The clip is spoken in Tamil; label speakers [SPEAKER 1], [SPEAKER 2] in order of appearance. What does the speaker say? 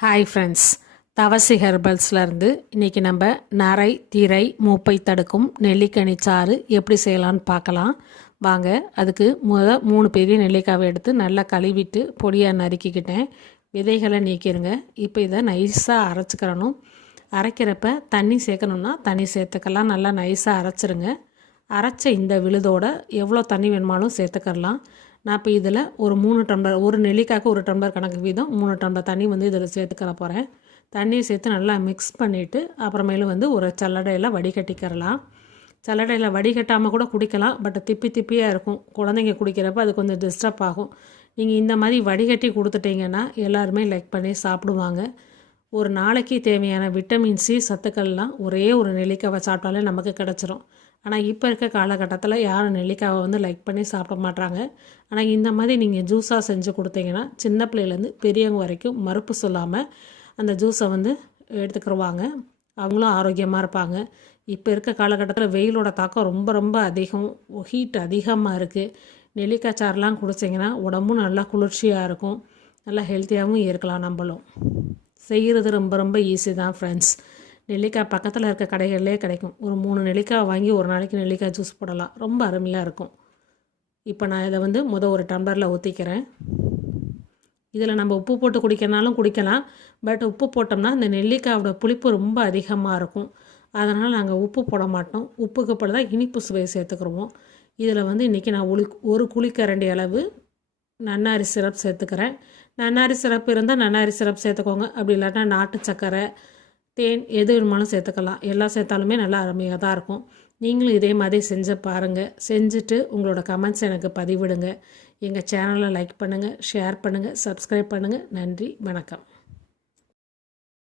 [SPEAKER 1] ஹாய் ஃப்ரெண்ட்ஸ் தவசி ஹெர்பல்ஸ்லேருந்து இன்றைக்கி நம்ம நரை தீரை மூப்பை தடுக்கும் நெல்லிக்கனி சாறு எப்படி செய்யலான்னு பார்க்கலாம். வாங்க அதுக்கு முத மூணு பெரிய நெல்லிக்காவை எடுத்து நல்லா கழுவிட்டு பொடியாக நறுக்கிக்கிட்டேன். விதைகளை நீக்கிடுங்க இப்போ இதை நைஸாக அரைச்சிக்கிறணும். அரைக்கிறப்ப தண்ணி சேர்க்கணுன்னா தண்ணி சேர்த்துக்கலாம். நல்லா நைஸாக அரைச்சிருங்க. அரைச்ச இந்த விழுதோட எவ்வளோ தண்ணி வேணுமாலும் சேர்த்துக்கலாம் நான் இப்போ இதில் ஒரு மூணு டம்ளர் ஒரு நெல்லிக்காய்க்கு ஒரு டம்ளர் கணக்கு வீதம் மூணு டம்ளர் தண்ணி வந்து இதில் சேர்த்துக்கிற போகிறேன் தண்ணியை சேர்த்து நல்லா மிக்ஸ் பண்ணிவிட்டு அப்புறமேலும் வந்து ஒரு சல்லடையில் வடிகட்டிக்கிறலாம். சல்லடையில் வடிகட்டாமல் கூட குடிக்கலாம் பட் திப்பி திப்பியாக இருக்கும். குழந்தைங்க குடிக்கிறப்ப அது கொஞ்சம் டிஸ்டர்ப் ஆகும். நீங்கள் இந்த மாதிரி வடிகட்டி கொடுத்துட்டீங்கன்னா எல்லாருமே லைக் பண்ணி சாப்பிடுவாங்க. ஒரு நாளைக்கு தேவையான விட்டமின் சி சத்துக்கள்லாம் ஒரே ஒரு நெல்லிக்காவை சாப்பிட்டாலே நமக்கு கிடச்சிரும். ஆனால் இப்போ இருக்க காலகட்டத்தில் யாரும் நெல்லிக்காவை வந்து லைக் பண்ணி சாப்பிட மாட்டாங்க ஆனால் இந்த மாதிரி நீங்கள் ஜூஸாக செஞ்சு கொடுத்தீங்கன்னா சின்ன பிள்ளையிலேருந்து பெரியவங்க வரைக்கும் மறுப்பு சொல்லாமல் அந்த ஜூஸை வந்து எடுத்துக்கிடுவாங்க அவங்களும் ஆரோக்கியமாக இருப்பாங்க. இப்போ இருக்க காலகட்டத்தில் வெயிலோட தாக்கம் ரொம்ப ரொம்ப அதிகம். ஹீட் அதிகமாக இருக்குது நெல்லிக்காய் சாறுலாம் குடிச்சிங்கன்னா உடம்பும் நல்லா குளிர்ச்சியாக இருக்கும். நல்லா ஹெல்த்தியாகவும் இருக்கலாம் நம்மளும். செய்கிறது ரொம்ப ரொம்ப ஈஸி தான் ஃப்ரெண்ட்ஸ் நெல்லிக்காய் பக்கத்தில் இருக்க கடைகள்லேயே கிடைக்கும். ஒரு மூணு நெல்லிக்காய் வாங்கி ஒரு நாளைக்கு நெல்லிக்காய் ஜூஸ் போடலாம். ரொம்ப அருமையாக இருக்கும். இப்போ நான் இதை வந்து முதல் ஒரு டம்ளரில் ஊற்றிக்கிறேன் இதில் நம்ம உப்பு போட்டு குடிக்கிறனாலும் குடிக்கலாம். பட் உப்பு போட்டோம்னா இந்த நெல்லிக்காயோட புளிப்பு ரொம்ப அதிகமாக இருக்கும். அதனால் நாங்கள் உப்பு போட மாட்டோம். உப்புக்கு தான் இனிப்பு சுவை சேர்த்துக்கிறோம் இதில் வந்து இன்றைக்கி நான் உளி ஒரு குழிக்கரண்டி அளவு நன்னாரி சிரப் சேர்த்துக்கிறேன். நன்னாரி சிரப் இருந்தால் நன்னாரி சிரப் சேர்த்துக்கோங்க. அப்படி இல்லாட்டா நாட்டு சர்க்கரை தேன் எது வேணுமாலும் சேர்த்துக்கலாம். எல்லாம் சேர்த்தாலுமே நல்லா அருமையாக தான் இருக்கும். நீங்களும் இதே மாதிரி செஞ்சு பாருங்கள் செஞ்சுட்டு உங்களோட கமெண்ட்ஸ் எனக்கு பதிவிடுங்க. எங்கள் சேனலை லைக் பண்ணுங்கள் ஷேர் பண்ணுங்கள் சப்ஸ்கிரைப் பண்ணுங்கள் நன்றி வணக்கம்.